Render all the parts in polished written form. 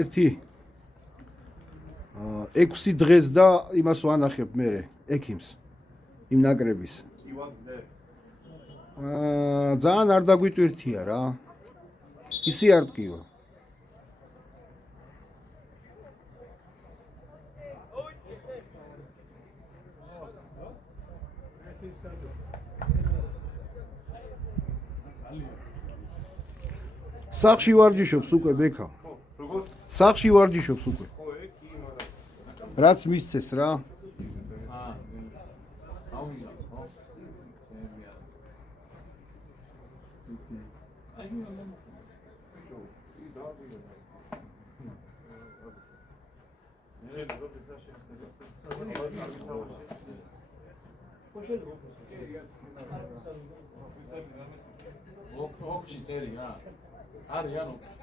ერთი 6 დღეს და იმას ვანახებ მე ექიმს იმ ნაკრების ძალიან არ დაგვიტვირთია რა ისი არ ტკივა სახში ვარჯიშობს უკვე ბექა სახში ვარჯიშობს უკვე რაც მისცეს რა ოქში წერია არიან ოქში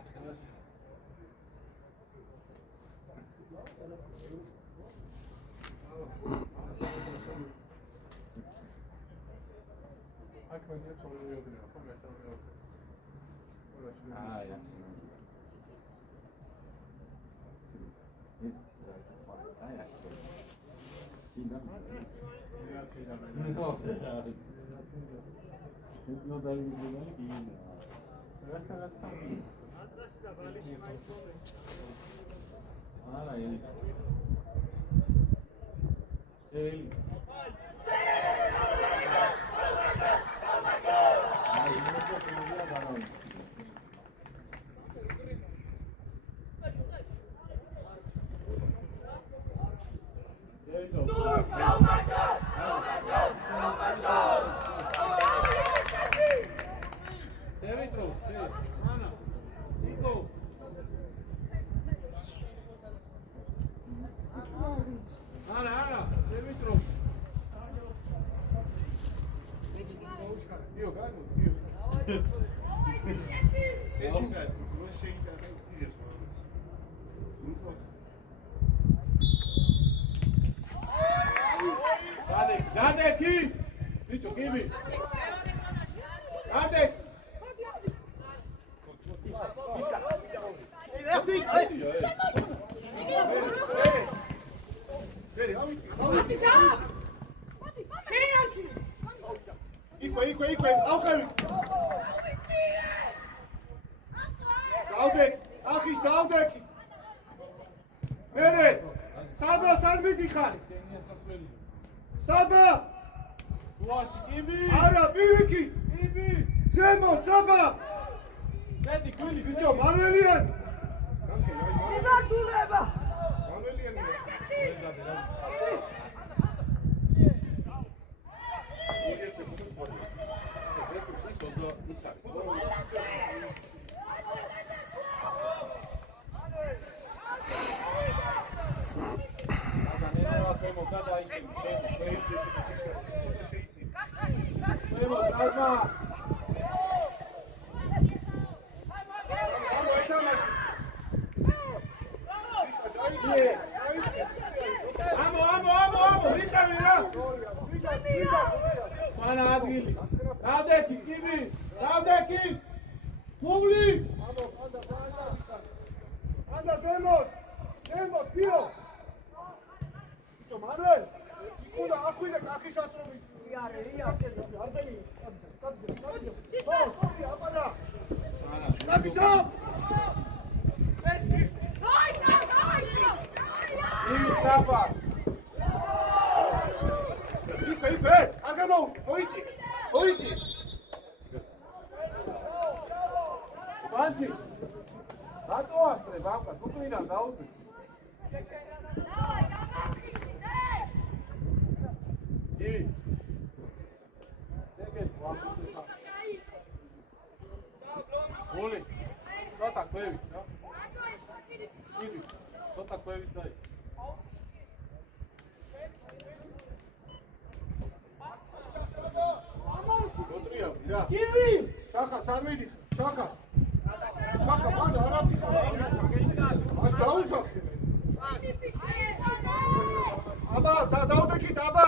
Აბა, დაუდექით, აბა.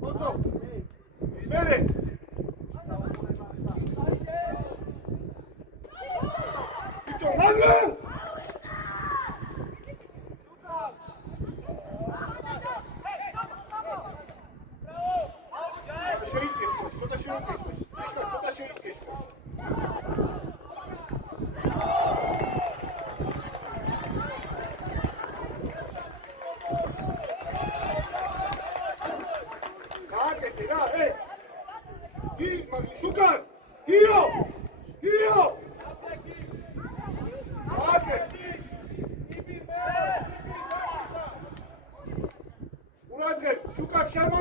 მოწო. მერე.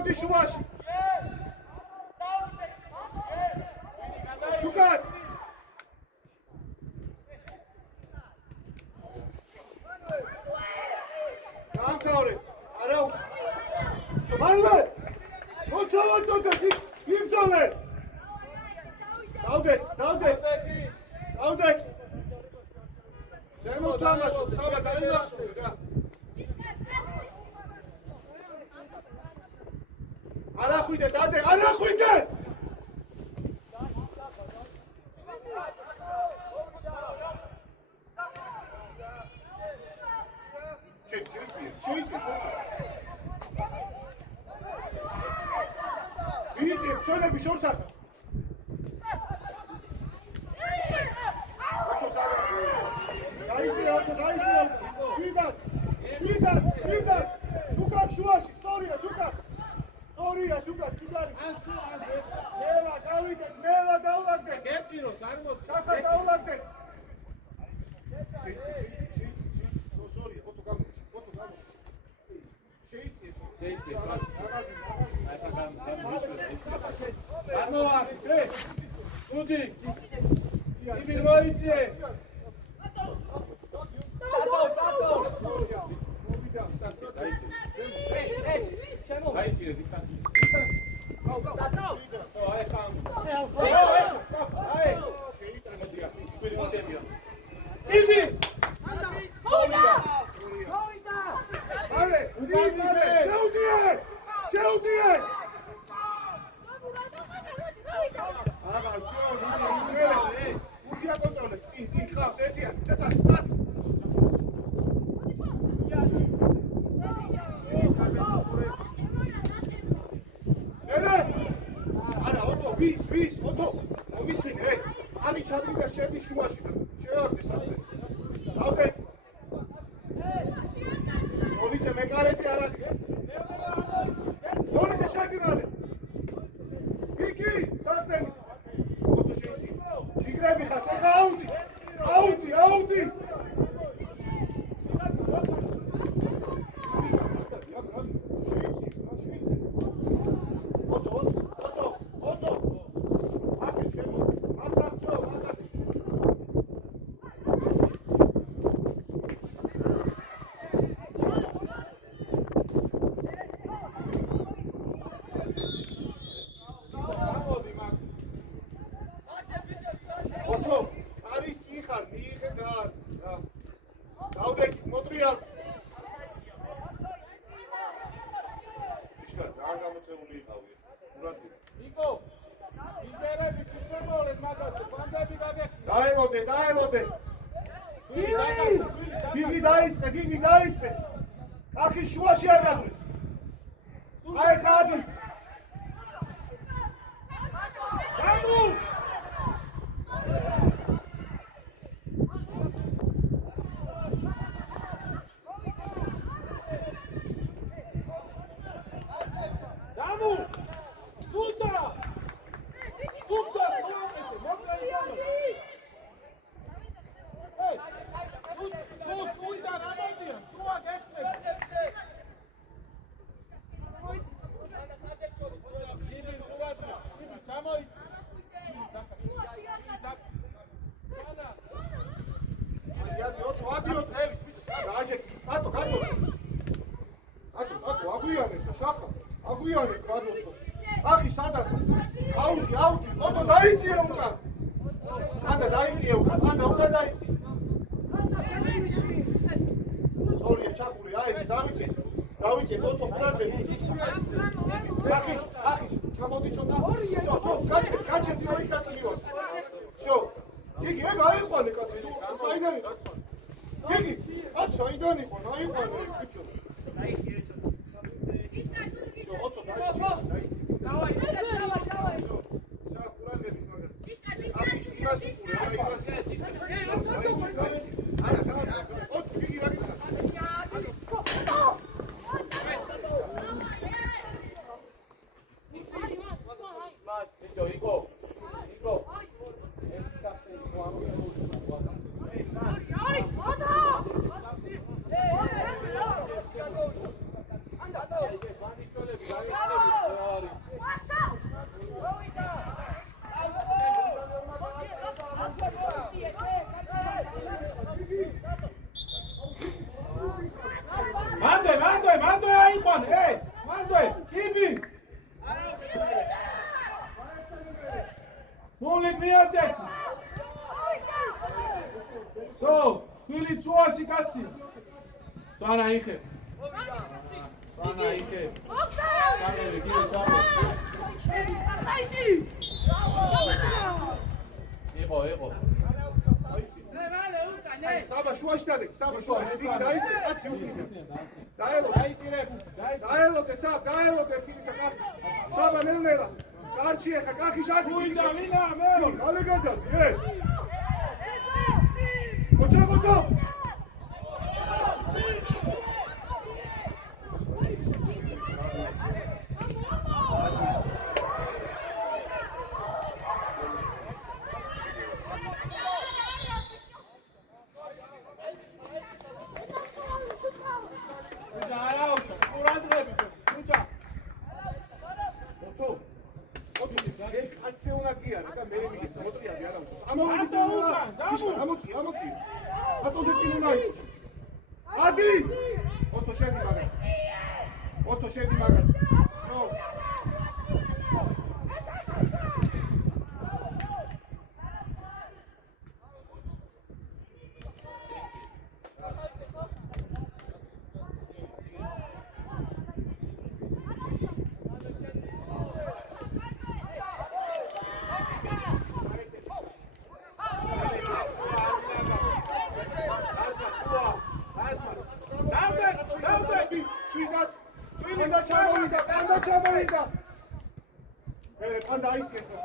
შემოდი შუაში. შუკან. გამთავრე. არა. მალე. მოწოვე. იმწოვე. დავდე. შემოთამაშო, ხავა დაიმახსოვრე რა. არა ხვიდე, დადე, არა ხვიდე! შეიძლება, ვიძე, ფსონები შორს ახლა. Შვიდად! შუკან შუაში, სწორია, შუკან! შუკან, კიდარი! მელა, გავიდეთ, დაულაგდეთ! გეწიროს, არ მოდი. ხახა დაულაგდეთ! სწორია, ფოტო გამო. შეიძლება. უდი! იმი როიძე! დაიჭირე დისტანცია. ვის, ოტო, მომისმინე, ანი ჩადვიდა შედი შუაში და შევარდე საფრე. დავდე. მოვიცე მეკარეზე არ არის. მოვიცე შედი მალე. გიგი, საფრენი. ოტო შეიცი. გიგრები ხარ, ხა აუდი. დაელოდე. გიგი დაიწყე. ახი შუაში არ გაძვრის. აი ხადი. გამო. აგვიანე გადოსო. ახი სადაც? აუდი, ოტო დაიწიე უკან. ანდა დაიწიე უკან, უნდა დაიწიე. სორია ჩახური, აი ეს დავიწე, ოტო ბრადები. ახი, ჩამოდი ცოტა. გაჩერდი როი კაცი მივას. შო. იგი ეგ აიყვანე კაცი, საიდან იყო? იგი, საიდან იყო, აიყვანე ბიჭო. კაცი. სვანა იხე. სვანა იხე. კარები კიდე ჩავე. იყო. საბა შუაში დადე, საბა შუაში. იგი დაიწე, კაცი უკრიდა. დაელოდე, საბ, დაელოდე ფინისა კახი. საბა ნელ-ნელა. კარჩი ეხა, კახი ჟადი. უინდა, ვინა, მეო. ალე გადადი, ეს. ოჩაგოტო. Otto scegli magari. No. Quando hai chiesto?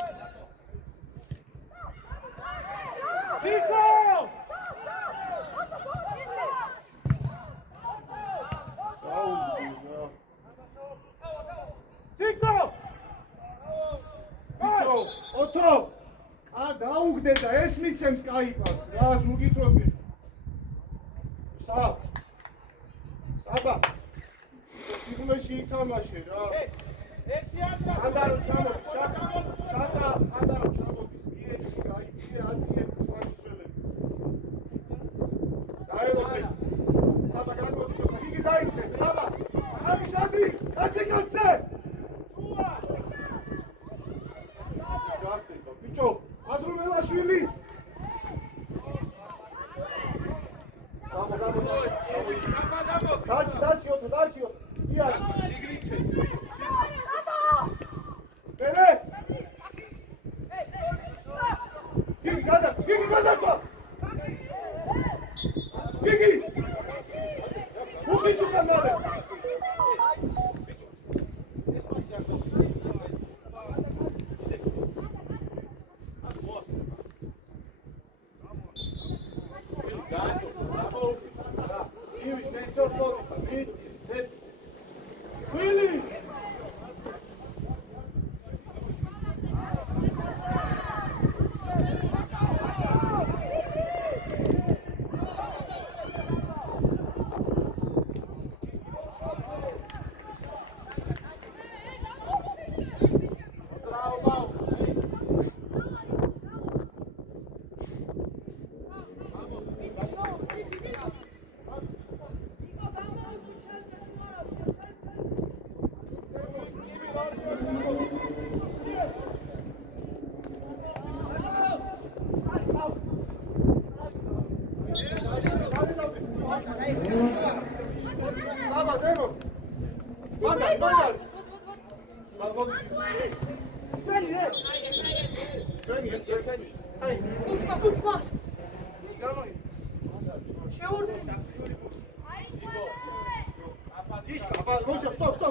Chico! Chico! Otto! დაუგდე და ეს მიცემს კაიპას. რა ზურგითრობი. საბა. სიგნალში ითამაშე რა. ანდარო ჩამოდი, შახა, ანდარო ჩამოდი. მიეცი, გაიწიე, აწიე ტრანსფერები. დაელოდე. საბა გადმოდი ჩოხა, იგი დაიწე, საბა. აი შადი, კაცი. შუა. გარტიკო, ბიჭო, აზრუმელაშვილი. დაჩი, ოტო. იარ. სიგრიცე. ბერე. გიგი გადა. გიგი. უხის უკან მალე.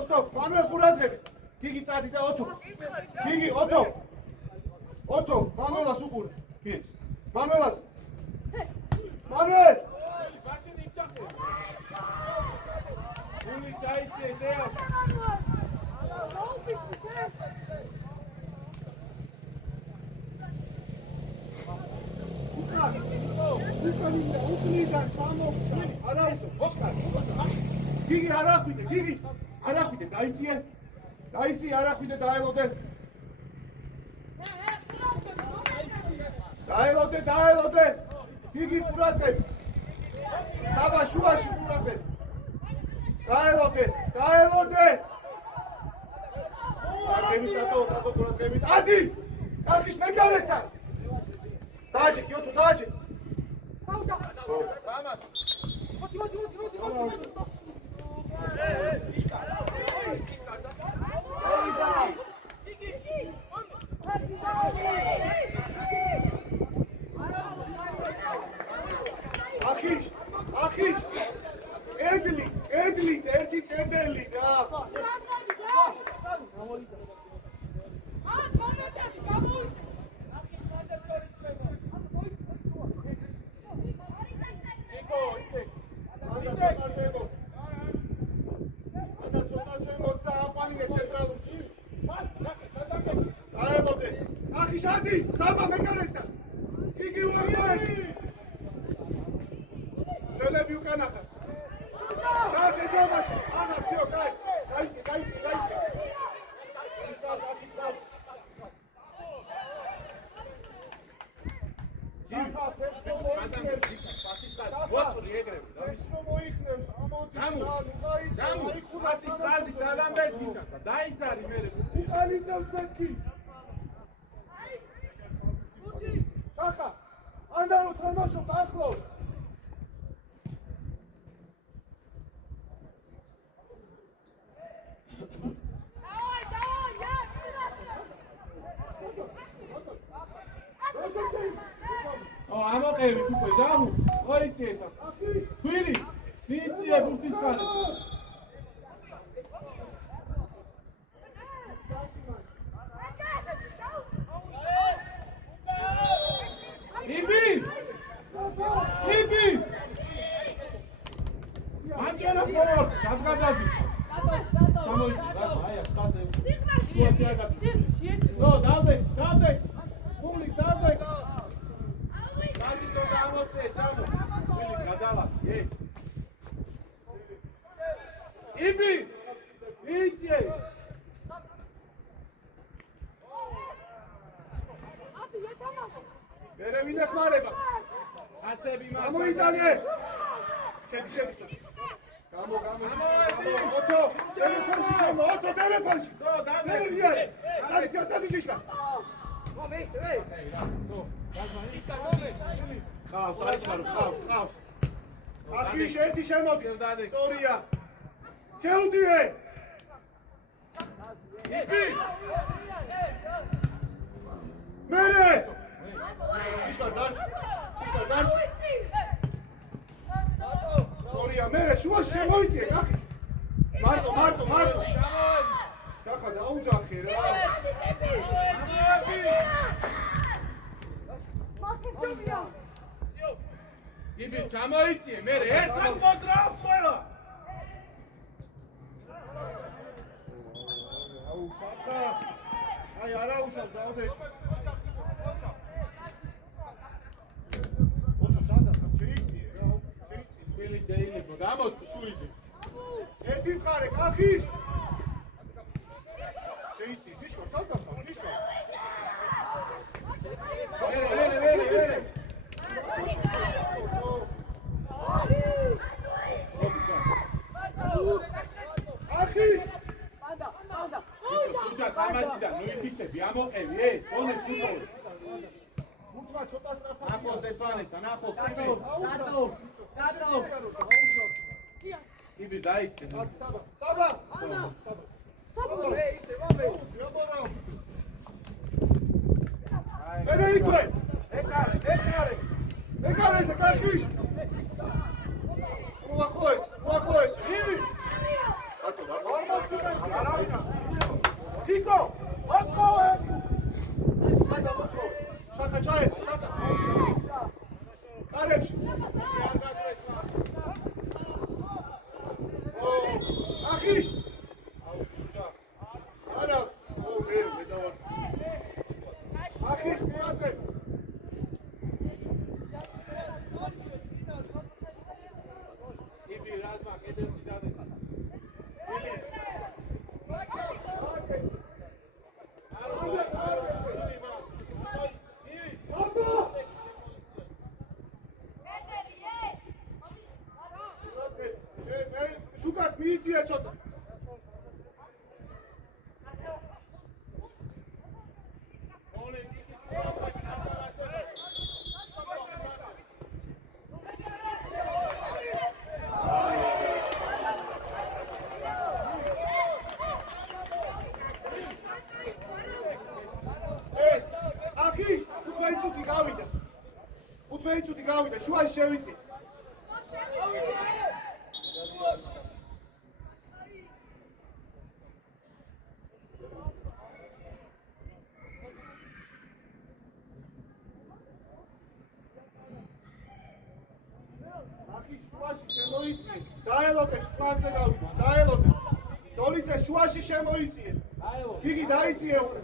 Stop. Manuel Curadre. Gigi წადი და ოტო. Gigi ოტო. Manuelas უყურ. გიც. Manuelas. Manuel. Gigi არახვიდე, დაიწიე, არახვიდე, დაელოდე. Gigi ყურადღებ. საბა შუაში ყურადღებ. დაელოდე. ყურადღებით, ადი! კახის მეკარესთან. დააჯექი, ოტო, დააჯექი. ერთი კედელი რა. Adi, Saba mekanista. Iki uartoes. Želebi u kanata. Šaše domaše. Ana, psio, kaj. Dajte. Kaka, andalo თამაშობს ახლოს. ამოყევით უკვე გამო. ოიციეთა. თვილი. ნიციე ბურთის ხარ. Ibi! Anjana forward, sadgadadi. Samoisi, აი აქ ფაზე. სუაში აგატი. ნო, დავდე. გული დავდე. ბაზი ცოტა ამოწე, ჩამო. ვილი გადალა. Ibi! იციე. მერე ვინ ეხმარება? აცები მაგ. გამოიტანე. შედი. გამო. ოტო, ტელეფონში ჩამო, ოტო ტელეფონში. ხო, დადე. წადი გიშკა. ხო, მე. ხო, გაზმანი. ხავს. ახი ერთი შემოდი. სორია. შეუდიე. იპი. მერე. Ishkardar. Gloria, mere, შუაში შემოიწიე, კახი. მარტო. კახა დაუჯახე რა. იბი ჩამოიწიე, mere, ერთად მოდრავ ყველა. აუ, კახა. აი, არა უშავ, დავდე. Vamos, Shuidi. Ერთი მხარე, კახი. შეიცი, დიშკო, სალტა, დიშკო. ვერე. კახი. პანდა. სუჯა თამაშიდან, ნუითისები, ამოყევი, თონეს უკოლ. მუთმა ცოტა სწრაფად. ნახოს ერთმანეთთან, ნახოს. Gato. Ibi dajte. Saba. Ene ikve. Ekare se kašiš. Uvahojes. Ibi. Kiko. Otkoves. Šaka čaje. Karepši. Axi! Ara! me dava. Axi, mirate! Ibi razma, kedem si dade. Miiție ciotă. Axi, უtvეიცუდი გავიდა, შუაში შევიწი. დაელოდე, პლანზე გავიდე, დაელოდე. დოლიძე შუაში შემოიწიე. გიგი დაიწიე უკვე.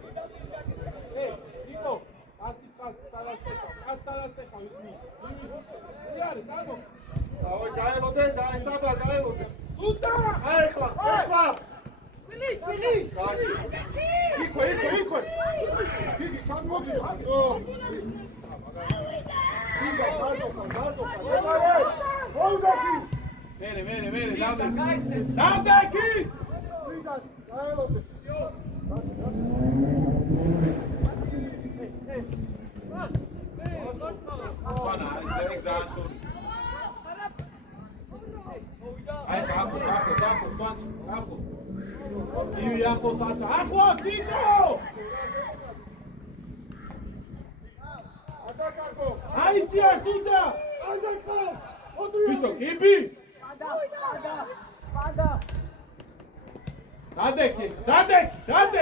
ნიკო, ასის ხას სალასტეხა, კაც სალასტეხა ვიტმი. იმის არის, წამო. დავაი დაელოდე, დაესაბა, დაელოდე. სუთა! ეხლა, ეხლა. ვილი! იქო. გიგი, ჩამოდი. დავდექი! დაელოდე. Dadek!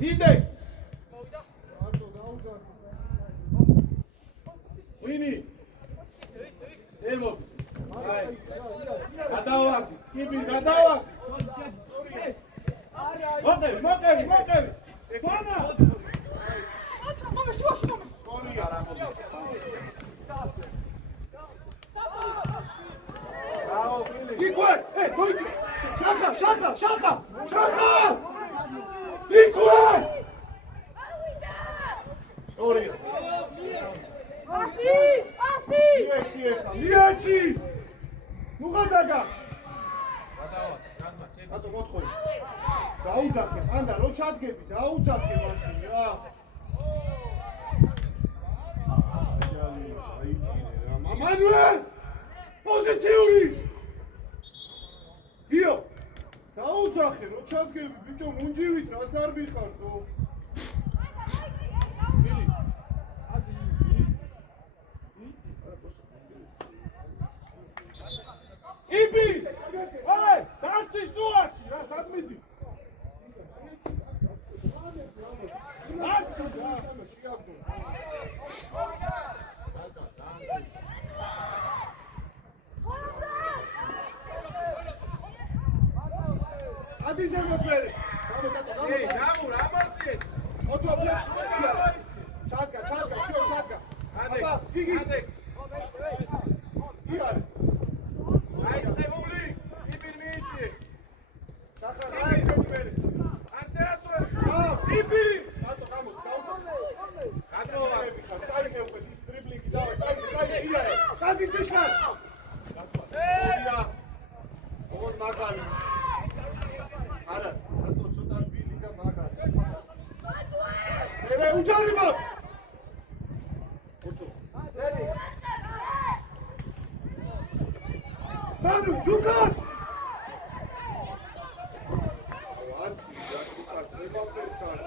Ide! Vini! Elmo! Gadawak! Kibi, gadawak! Mokevi! Fana! იქوე! მოიწე! შახა! იქوე! ორია. ასი! მიეჩი! ნუღადაგა! ატო მოთხოი. დაუძახე, ანდა რო ჩადგები, დაუძახე მაშინ რა. მამანუე! პოზიციური! გიო! დაუძახე, რო ჩადგები, ბიჭო, მუნჯივით რას დარბიხარდო? იბი! აი, დაცი სუაში, რა სადმიდი? დაცი რა! ადიზე მოფერე. გამურ, ამარციე. ოდო ჩადგა, შიო ჩადგა. აბა, გიგი. ირარი. აი, ზემული, იბი მიიწიე. ჩახა, დაიძენი მერე. ასე აწვე. იბი! ატო, გამო, გადმოვა. წაიგე უკვე დრიბლინგი დავა, წაიგე, ირარი. გადი ჭიშკარ. ორია. ოღონდ მაგარი. არა, ატო ცოტა ბილი და მაგარი. ერე უჯარიბო. ოტო. ბანუ ჯუკარ. ვაცი, ჯუკარ, ტრებაფერსას.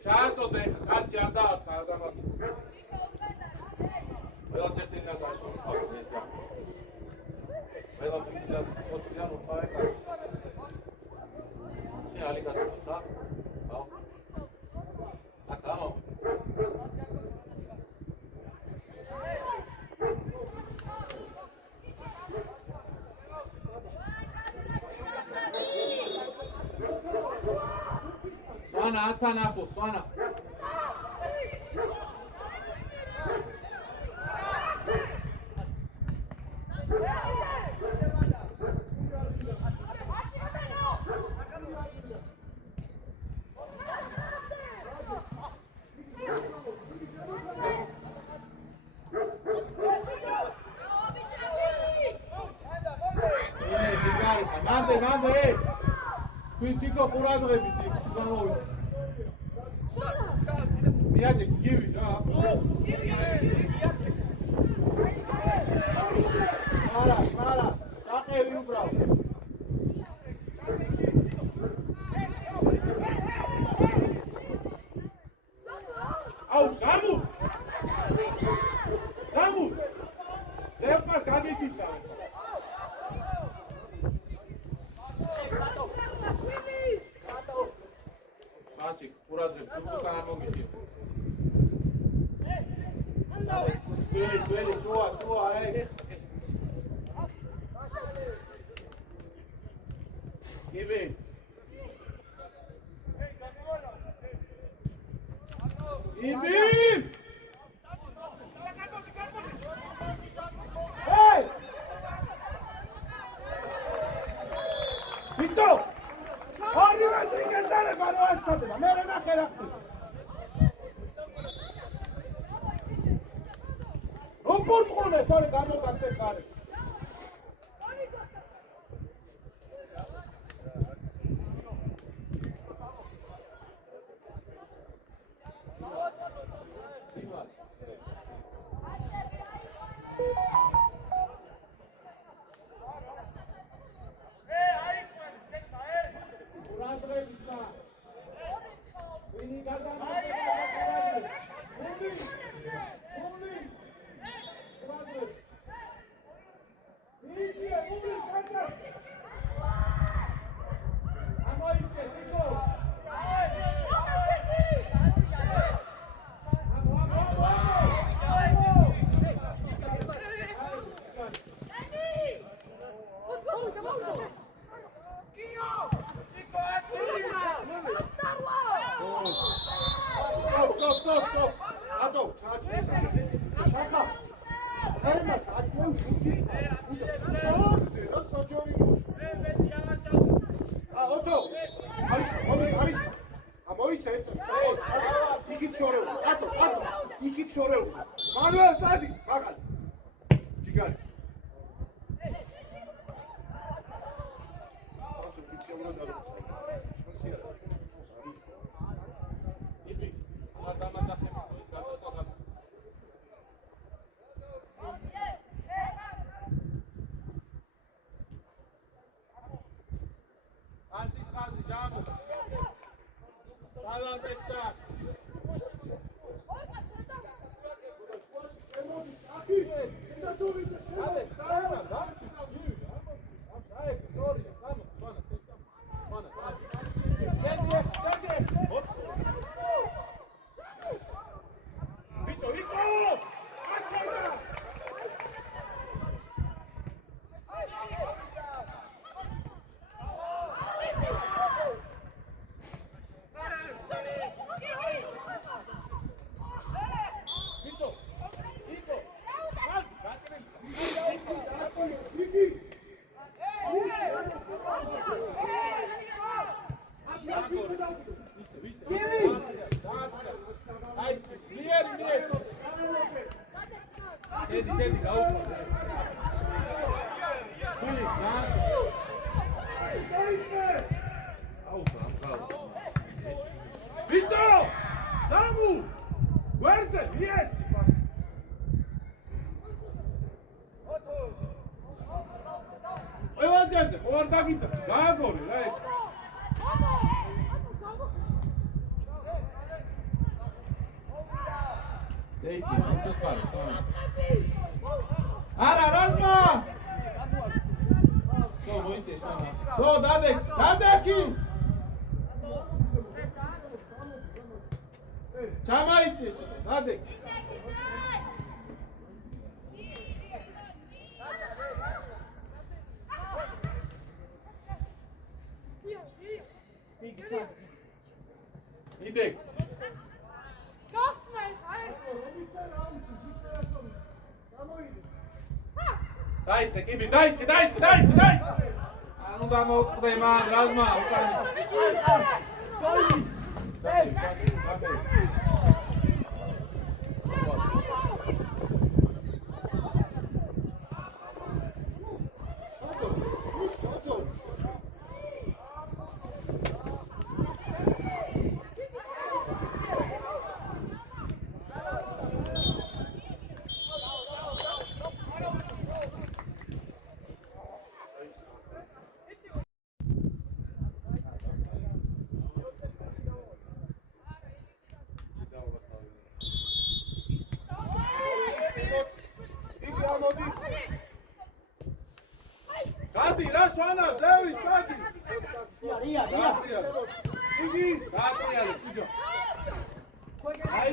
ჩააწოდე, კარში არ დაარქვა, არ დამაგიძე. ყველაც ერთიდან დასვლა. ყველა პირიდან ოჩიდან უთაე. შე ალი გასწრა. აუ. Swana, Atanako, Swana. Nande. Chico curado de pitik. Miaje, give it. Mala. Take you, bro. Au, Samu. Zef mas gagiti sa. Saçik, uradre, çuksukan amogiti. Dueli, şua, hey. Give it. İndir! Hey! Vito! Arriva il trinchetare quando è stato, ma me ne che la non portone, poi danno da te fare. Stop. Ado, Shaka. Hey, mas, Otto. Moiça, იქით შორეულ. ატო. იქით შორეულ. მანუელ წადი, მაგალ. ჯიგარი. ასე ფიქსებურად და მასია. იპი, დამაძახები ის გასწორდა. ასის ხაზი ჯამო. Saladesha. Sedi, gaucho. Vito! Samu! Guarda, vieci! Evangelze, guarda chi sta. Gabori, dai. Dejte, non ti sparo, Ara, Razma! So, Vojce, so, Dadeki! Čamajce, Dadek! კიდე. დაიწყე, კიბი, დაიწყე. ანუ დამოუყდე მან, რაზმა, უკანი. გადი რა სვანა ზევი წადი რია იგი გაატრიალე სუჯო აი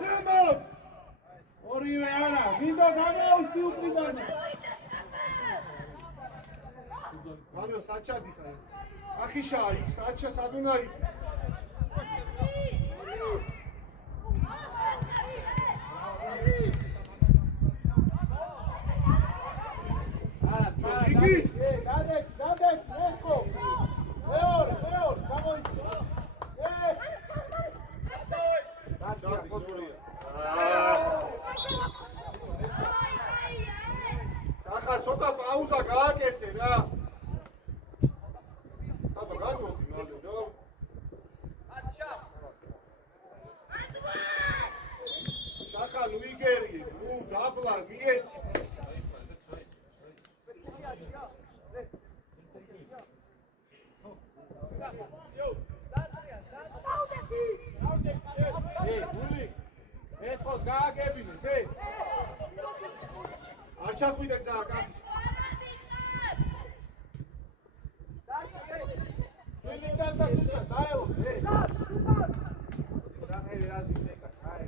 ზემოთ ორივე არა მინდა გამაუსტი უკრიდან მანო საჩადი ხარ ახიშა საჩა სადუნაი გადეთ, ესკო. მეორე, ჩამოიწე. ახლა ცოტა პაუზა გააკეთე რა. აბა გადმოდი მალე რა. ახლა ნუ იგერი, ნუ დაბლა მიეცი. ეს ხოს გააგებინე, ჰე? არ ჩახვიდე ძა კახი. ვილიდან და სუცა დაელო, ჰე? დაახევი რა ძინეკა, აი.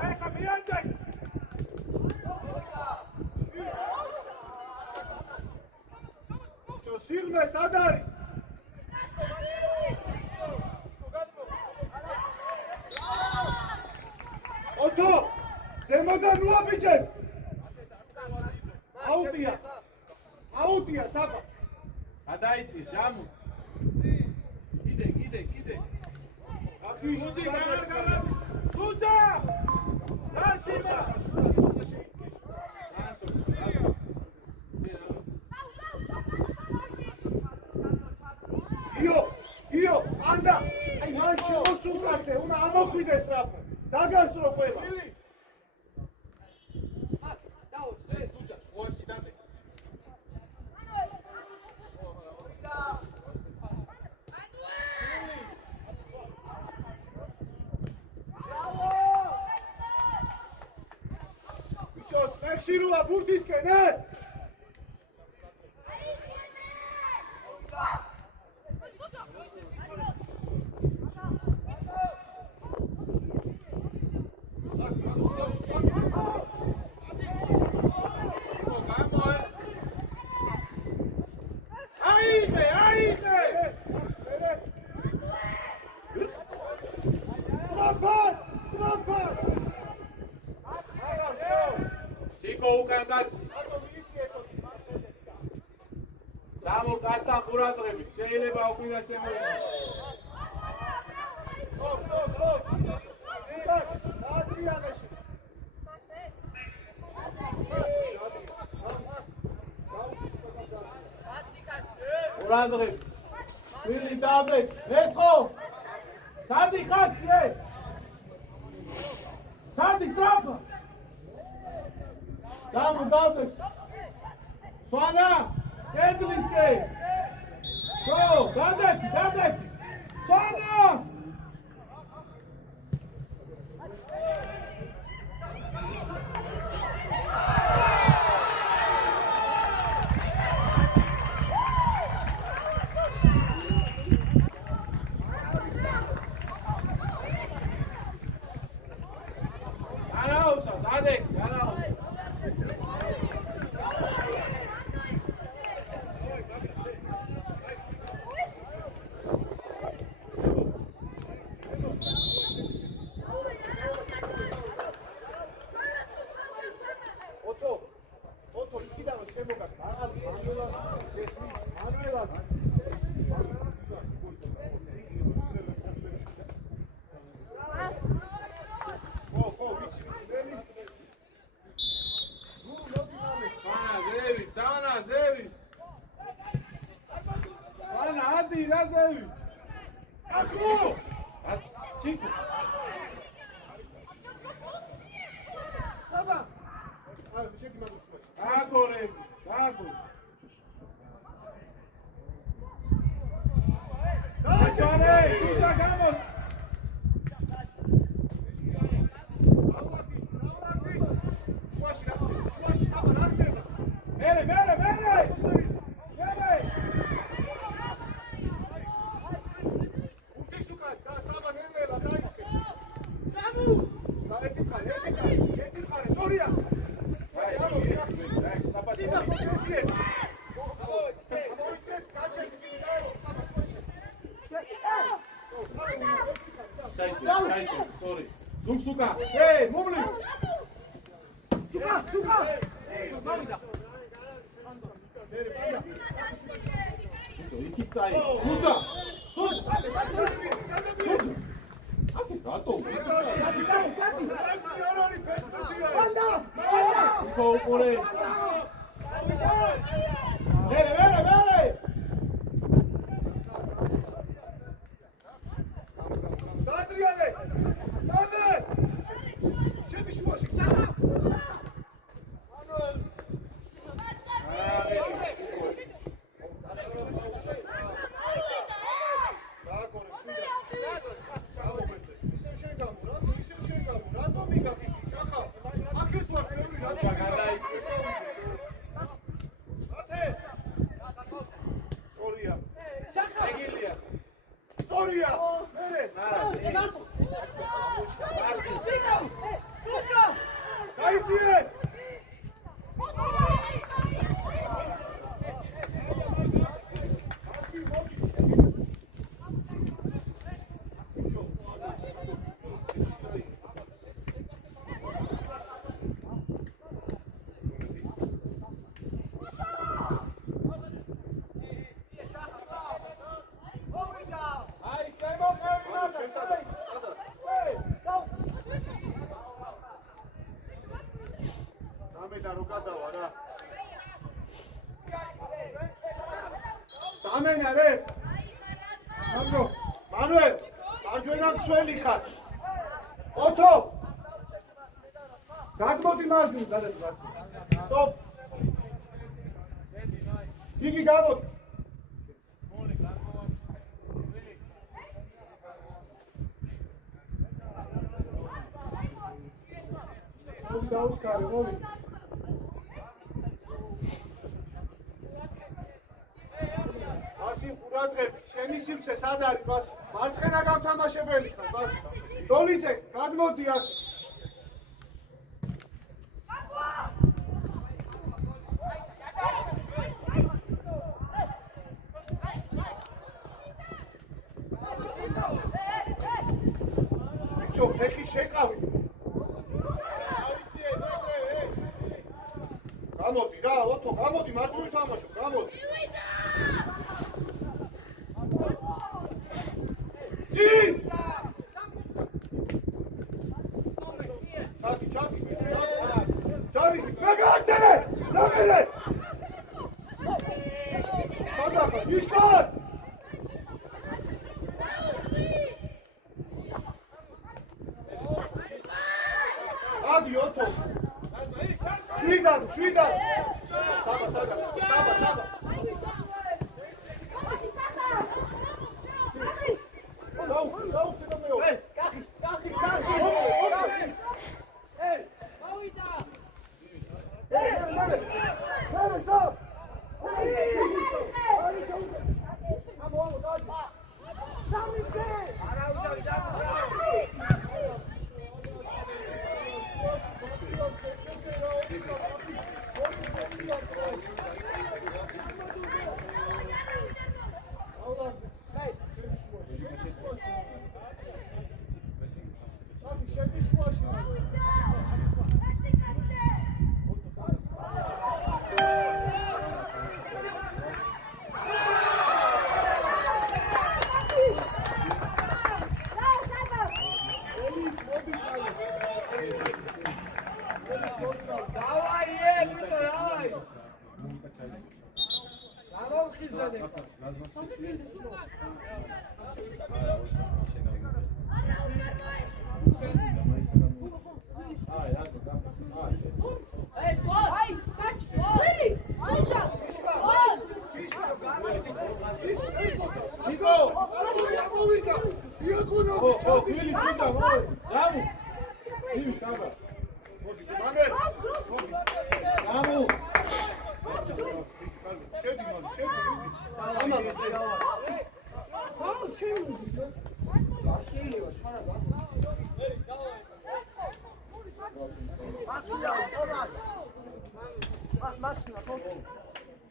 აი კამიანჯე. ჩო სიღმე სად არის? ოტო ზემოდან უაბიჯე აუტია საბა გადაიცი ჟამუ კიდე აფი სუჯი გალა სუჯა არჩიმა იო ანდა აი მან შემოსულ კაცე უნდა ამოხვიდეს რა დაგასრო ყველა Shirua Buddhisken, eh? Samu gasta quraqrები, შეიძლება უკიდას ემოი. ადრიანეში. ყურადღები. ვილი დაბეთ, ეს ხო? სადი ხასიე? სადი საფა? Samu დაბეთ. სვანა Endliske! Go! Dadek! Sana! Dadek! Sana Zevi. Ana hadi na Zevi. Aklo. Hadi çık. Sabah. Abi bir şey mi? Kako re. Kako. Kaçane, suta vamos. Mere. Çayçı, sorry. Suka. Hey, mumli. Suka. İki sayı. Suta. Gato. Go por él. Mere. Manuel, მარჯვენა მცველი ხარ. ოთო. გადმოდი მარჯვნივ, გადადი. Stop. გიგი გამოდი. დაუჩქარე, მოდი. ასი ყურადღები, შენი სივრცე სად არის? ბას, მარცხენა გამთამაშებელი ხარ, ბას. დოლიძე, გადმოდი აქ. ბიჭო, ფეხი შეკავი. გამოდი რა, ოთო, გამოდი, მარჯვნივ თამაშობ, გამოდი. Çaki, megacene, nagele. Sadaqa, işgal. Hadi otur. Şuradan. Saba. Davuk dinamıyor.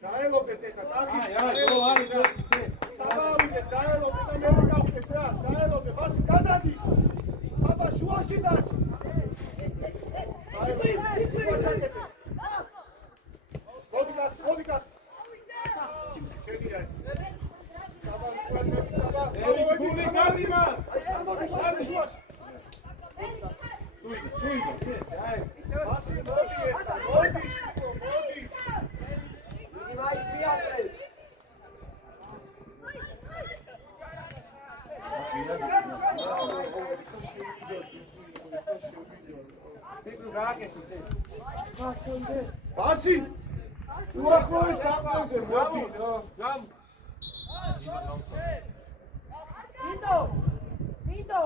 დაელობეთ ეხლა ტახი. საბავშვოს დაელობეთ და მე გავხდეთ რა. დაელობეთ, ბასი გადადის. საბა შუაში დარჩი. მოდი გარ. შედი რა. საბა უკრასმები საბა. გული გადიმა. მოდი შუაში. სუი, აი. ბასი მოდი. მოდი. ბასი უახლოეს საყდაზე მოდი რა. ვინდო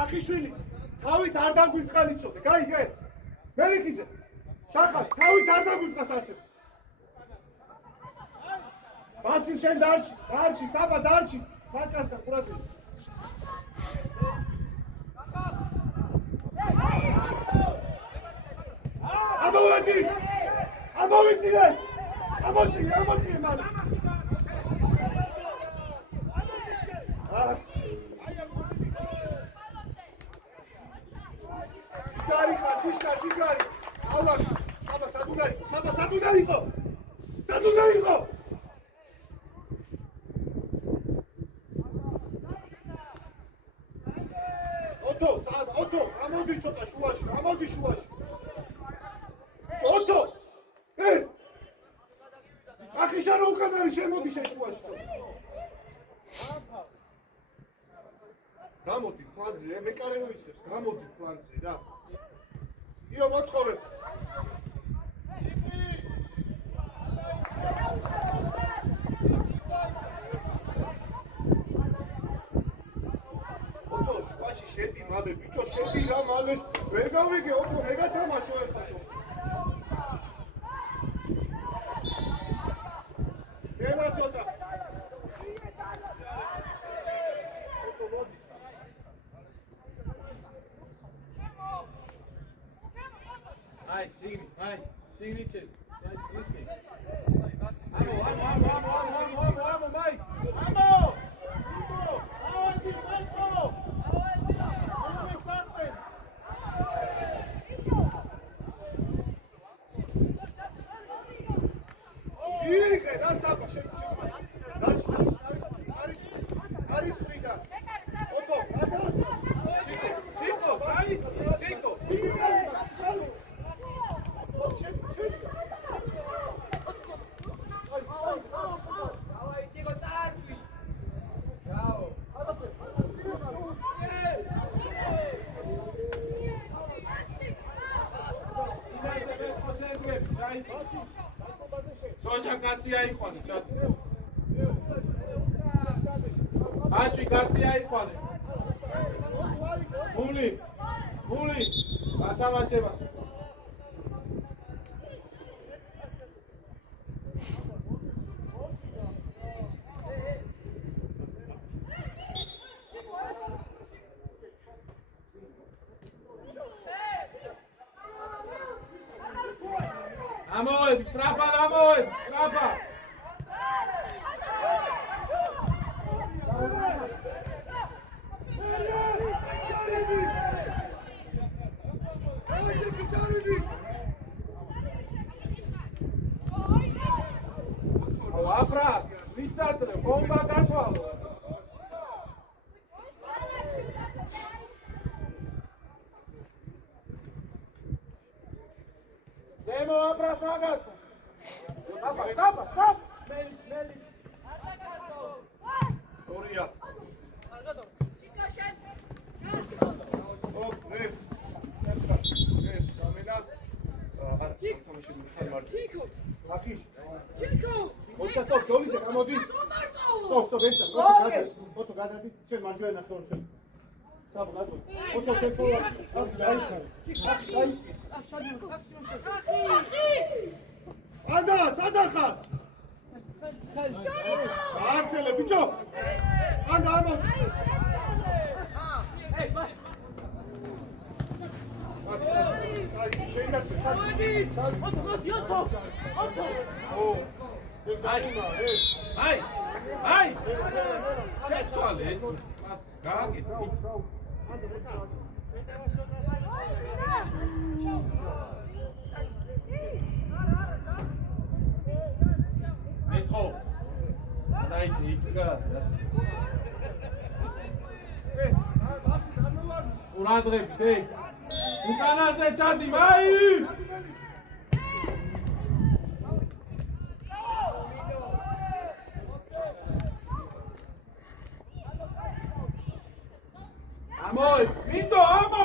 ახიშვილი, თავით არ დაგვიწყალ იცოდე, გაიგე? მელიქიძე, შახა, თავით არ დაგვიწყას ასე. ბასი შენ დარჩი, საბა დარჩი, მაკასა ყურადღება. ამოვიწინე, მალე. გიგარი. ავარ, საბა სადუნარი იყო. ოტო, ამოდი ცოტა შუაში. ოტო. ახიშარო უკან არის, შემოდი შენ შუაში ცოტა. გამოდი პლანზე, მე კარენო ვიცხებს, გამოდი პლანზე რა. იო მოთხოვე. ოტო, ვაში შედი მალე, ბიჭო შედი რა მალე. ვერ გავიგე ოტო, მე გათამაშო ახლა. ელა ცოტა. Signice. კაცი აიყვანე, ჩატო. აჩვი კაცი აიყვანე. მული, გათამაშებას. ამოები, სტრაფა. Akış. Oça stop, dolacak ama değil. Stop, Ensa. Oto gadadi. Sen marjoya naktor sen. Sabah hadi. Oto sen sol. Hadi gayet sen. Gayet. Ada, sadakat. Artsele bicho. Ada ama. Ai! Sexual, gaga. Eso. Dai, fica. Uradre, tem. O canal é chato, vai! Amor, Mito, amor!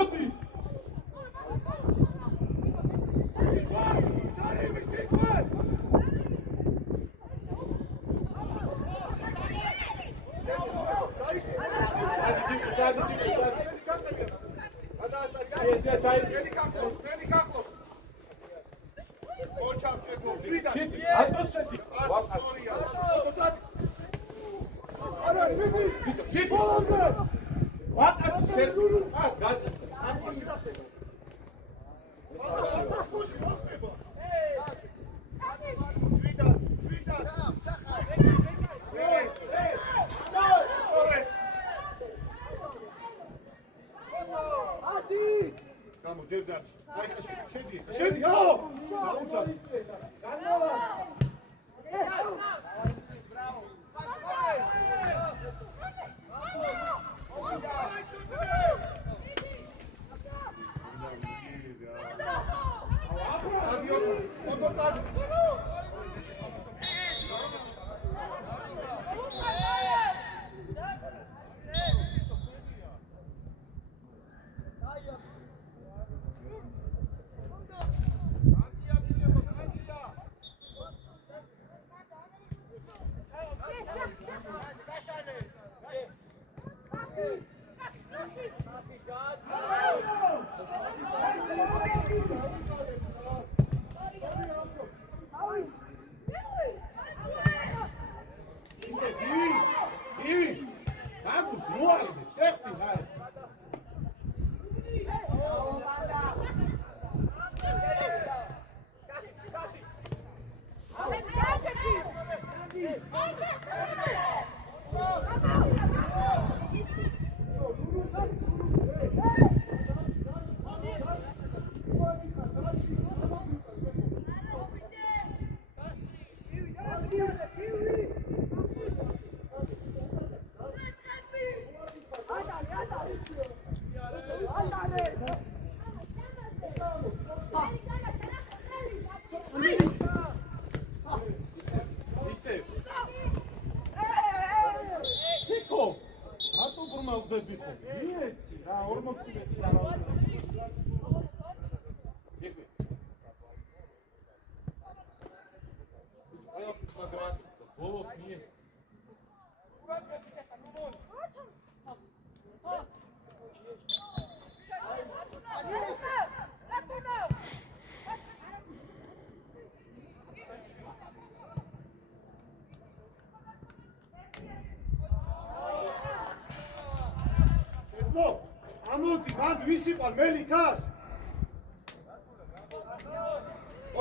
ამოდი, მანდ ვის იყვალ მელიქას?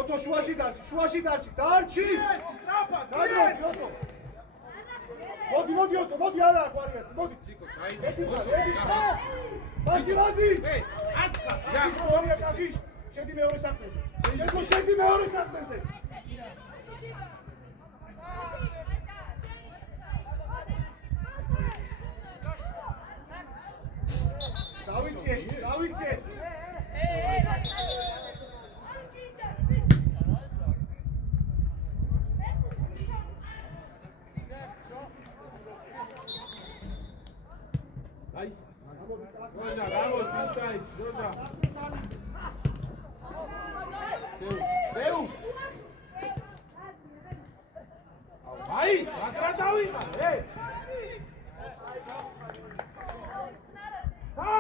ოტო შუაში დარჩი, დარჩი! გადმოდი, ოტო! მოდი, ოტო, მოდი, არა აქ ვარიანტი, მოდი! ფასი მოდი! შედი მეორე საქმეზე! დავიცე!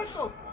მარტო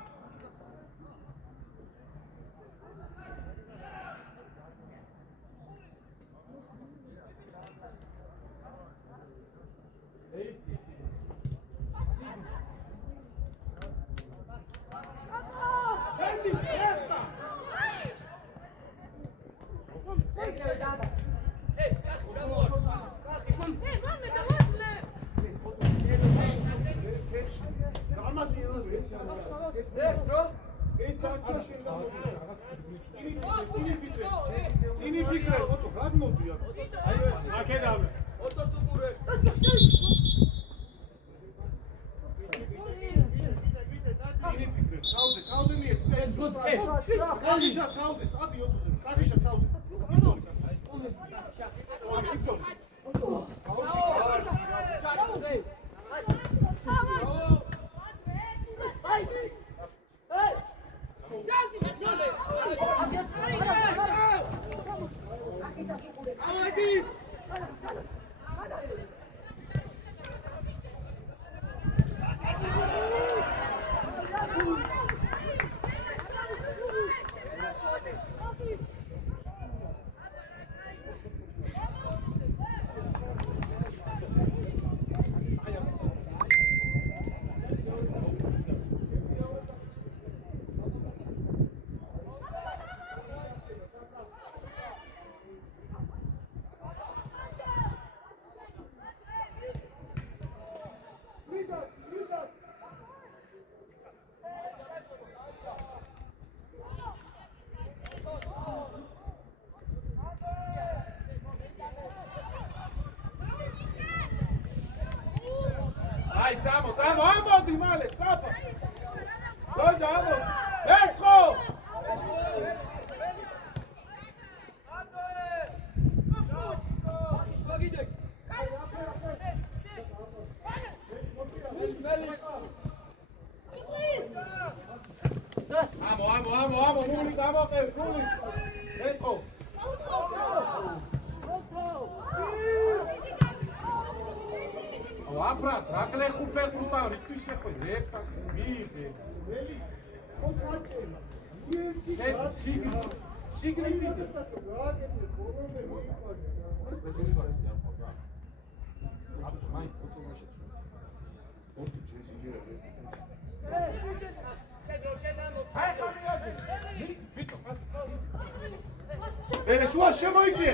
წინი ფიქრე, ოტო, გადმოდი აქ. აქედავე. წინი ფიქრე, თავზე მიეც, კახიშას თავზე, წადი ოტოზე, კახიშას თავზე. იცოდი. აი სამო, ამოდი მალე, კაფა. ლოზა ამო. ესხო. ამო, მული გამოყევი, მული. ესხო. აფრას, რა გლეხუფე გუსტავ, ისთვის შეხვედრე, ექა, მიიღე. ველი, კონტრაქტი. შიგნით მიიღე. ელე შუა შემოიწიე.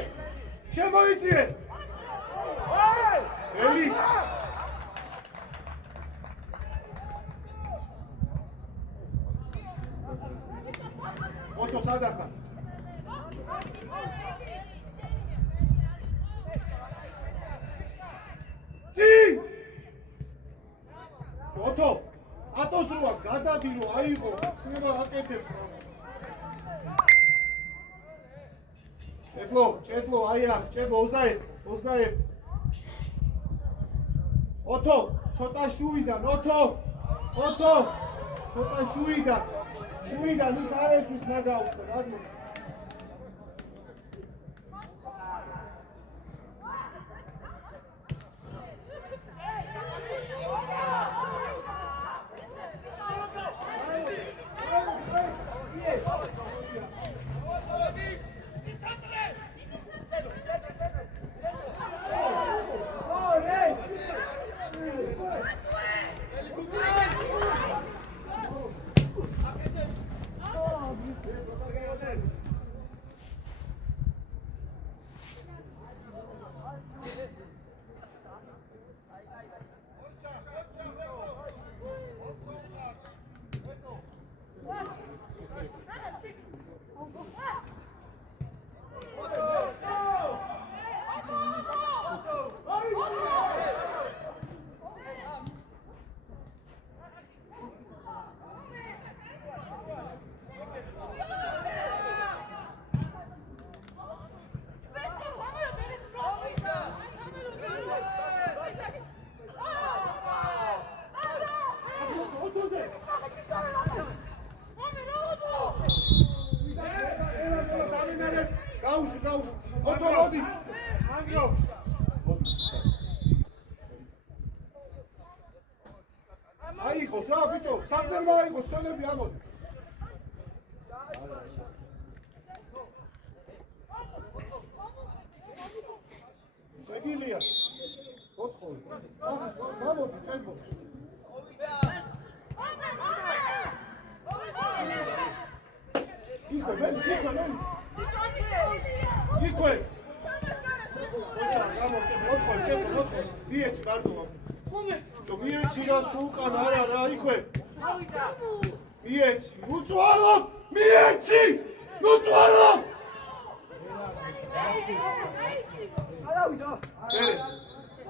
ელი ოტო სადახა ჭი ოტო ატოს როა გადადი რო აიღო უნდა აკეთებს ჭედლო აი აქ ჭედლო 21 ოტო ცოტა შუიდან ოტო ცოტა შუიდან იქ არ ესვის მაგაუწყო რადგან აიღოს რა ბიჭო, საგდერმა აიღოს, შენები ამოდი. მეგილია. ოთხორი. გამოდი, ტემპო. იქვე, ვეს იქვე, მენ. იქვე. ოთხორი, ტემპო, ოთხორი. მიეცი მარტოა. მიეცი რა სულკან არა რა, იქვე. მიეცი, უწვალო! მიეცი! უწვალო!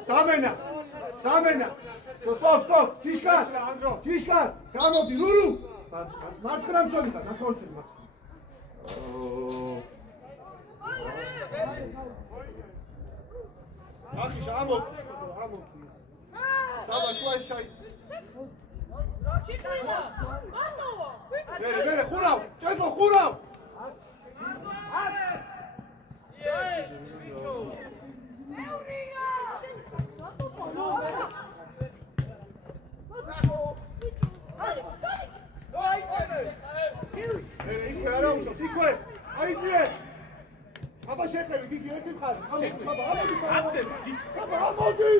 სამენა! სამენა! სტოპ! ჭიშკარ! გამოდი, ლულუ! მარცხნივ მწონი ხარ, ნახევარწინი მარცხნივ. ახიშ, ამოდი. საბა შუაში ჩაიცი. მერე, ხურავ! ჭეთო, ხურავ! იქვე არა უწევს, იქვე! აიძიე! აბა შეხები, გიგი ერთი მხარე. აბა, ამოდი!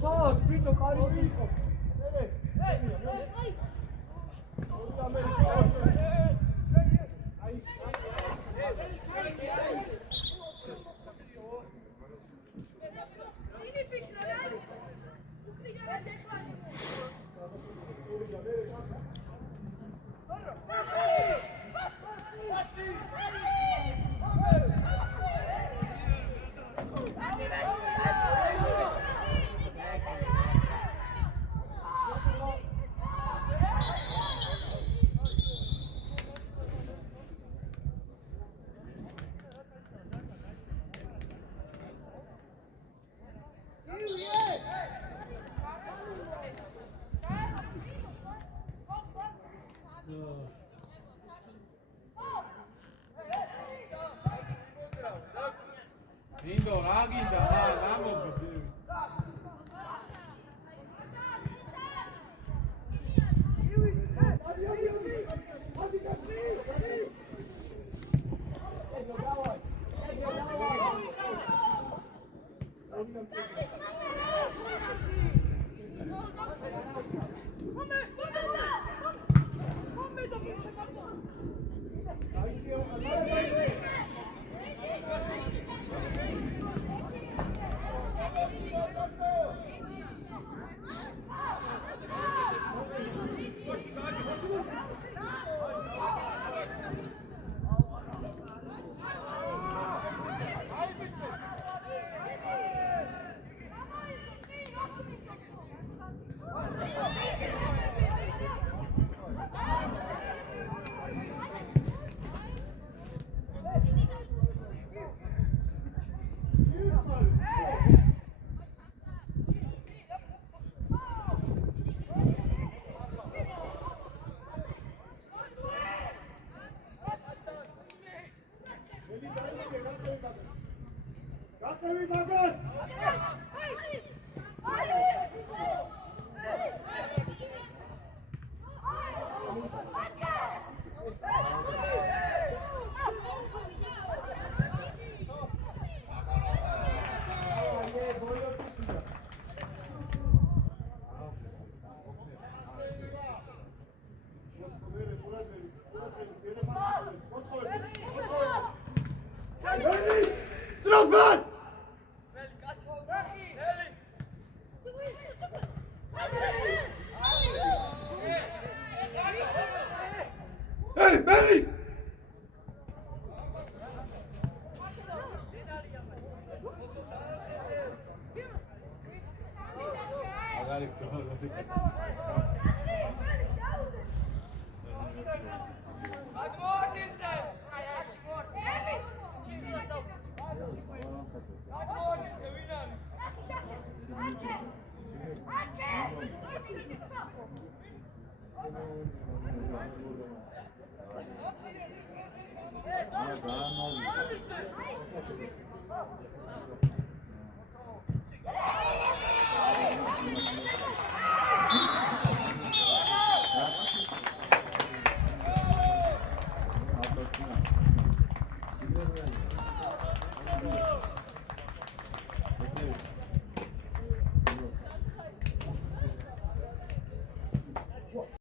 სოს, ბიჭო, კარგი იყო. მინდო რა გინდა რა მოგზი რა